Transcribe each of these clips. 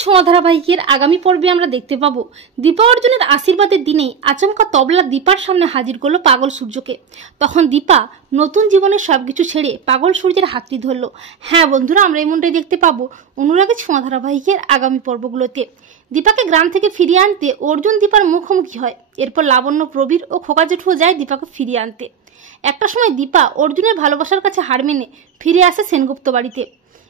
ছোঁয়া ধারাবাহিকের আগামী পর্বে আমরা দেখতে পাবো দীপা অর্জুনের আশীর্বাদের দিনেই আচমকা তবলা দীপার সামনে হাজির করলো পাগল সূর্যকে। তখন দীপা নতুন জীবনের সবকিছু ছেড়ে পাগল সূর্যের হাতটি ধরলো। হ্যাঁ বন্ধুরা, আমরা এমনটাই দেখতে পাবো অনুরাগের ছোঁয়া ধারাবাহিকের আগামী পর্বগুলোতে। দীপাকে গ্রাম থেকে ফিরিয়ে আনতে অর্জুন দীপার মুখোমুখি হয়। এরপর লাবণ্য, প্রবীর ও খোকা জেঠুও যায় দীপাকে ফিরিয়ে আনতে। একটা সময় দীপা অর্জুনের ভালোবাসার কাছে হার মেনে ফিরে আসে সেনগুপ্ত বাড়িতে।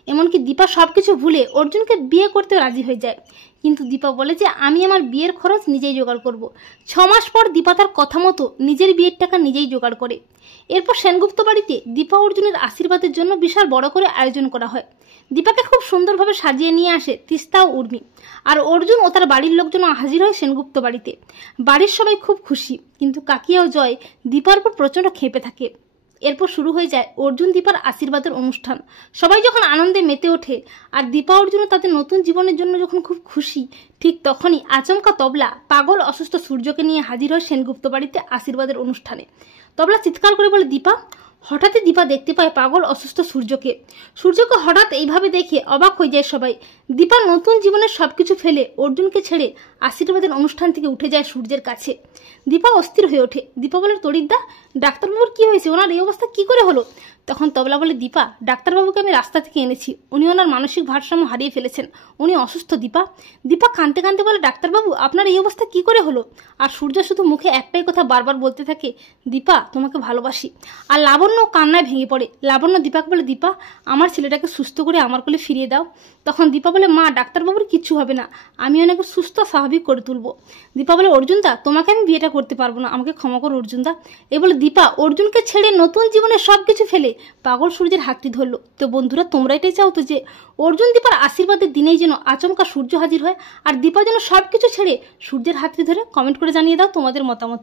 এমনকি দীপা সবকিছু ভুলে অর্জুনকে বিয়ে করতে রাজি হয়ে যায়। কিন্তু দীপা বলে যে আমি আমার বিয়ের খরচ নিজেই জোগাড় করব। 6 মাস পর দীপা তার কথা মতো নিজের বিয়ের টাকা নিজেই জোগাড় করে। এরপর সেনগুপ্ত বাড়িতে দীপা অর্জুনের আশীর্বাদের জন্য বিশাল বড় করে আয়োজন করা হয়। দীপাকে খুব সুন্দরভাবে সাজিয়ে নিয়ে আসে তিস্তা ও উর্মি। আর অর্জুন ও তার বাড়ির লোকজন হাজির হয় সেনগুপ্ত বাড়িতে। বাড়ির সবাই খুব খুশি, কিন্তু কাকিয়া ও জয় দীপার উপর প্রচণ্ড ক্ষেপে থাকে। এরপর শুরু হয়ে যায় অর্জুন দীপার আশীর্বাদের অনুষ্ঠান। সবাই যখন আনন্দে মেতে ওঠে আর দীপা অর্জুনও তাদের নতুন জীবনের জন্য যখন খুব খুশি, ঠিক তখনই আচমকা তবলা পাগল অসুস্থ সূর্যকে নিয়ে হাজির হয় সেনগুপ্ত বাড়িতে আশীর্বাদের অনুষ্ঠানে। তবলা চিৎকার করে বলে দীপা। হঠাৎই দীপা দেখতে পায় পাগল অসুস্থ সূর্যকে। সূর্যকে হঠাৎ এইভাবে দেখে অবাক হয়ে যায় সবাই। দীপা নতুন জীবনের সবকিছু ফেলে অর্জুনকে ছেড়ে আশীর্বাদের অনুষ্ঠান থেকে উঠে যায় সূর্যের কাছে। দীপা অস্থির হয়ে ওঠে। দীপা বলে, তরিদ্দা, ডাক্তারবাবুর কি হয়েছে? ওনার এই অবস্থা কি করে হলো? তখন তবলা বলে, দীপা, ডাক্তারবাবুকে আমি রাস্তা থেকে এনেছি। উনি ওনার মানসিক ভারসাম্য হারিয়ে ফেলেছেন। উনি অসুস্থ দীপা। দীপা কাঁদতে কাঁদতে বলে, ডাক্তারবাবু, আপনার এই অবস্থা কি করে হলো? আর সূর্য শুধু মুখে একটাই কথা বারবার বলতে থাকে, দীপা, তোমাকে ভালোবাসি। আর লাবণ্য কান্নায় ভেঙে পড়ে। লাবণ্য দীপাকে বলে, দীপা, আমার ছেলেটাকে সুস্থ করে আমার কোলে ফিরিয়ে দাও। তখন দীপা বলে, মা, ডাক্তারবাবুর কিচ্ছু হবে না, আমি ওনাকে সুস্থ স্বাভাবিক করে তুলবো। দীপা বলে, অর্জুনদা, তোমাকে আমি বিয়েটা করতে পারবো না, আমাকে ক্ষমা করো অর্জুনদা। এই বলে দীপা অর্জুনকে ছেড়ে নতুন জীবনের সবকিছু ফেলে পাগল সূর্যের হাতটি ধরলো। তো বন্ধুরা, তোমরা এটাই চাও তো যে অর্জুন দীপার আশীর্বাদের দিনেই যেন আচমকা সূর্য হাজির হয় আর দীপা যেন সবকিছু ছেড়ে সূর্যের হাতটি ধরে? কমেন্ট করে জানিয়ে দাও তোমাদের মতামত।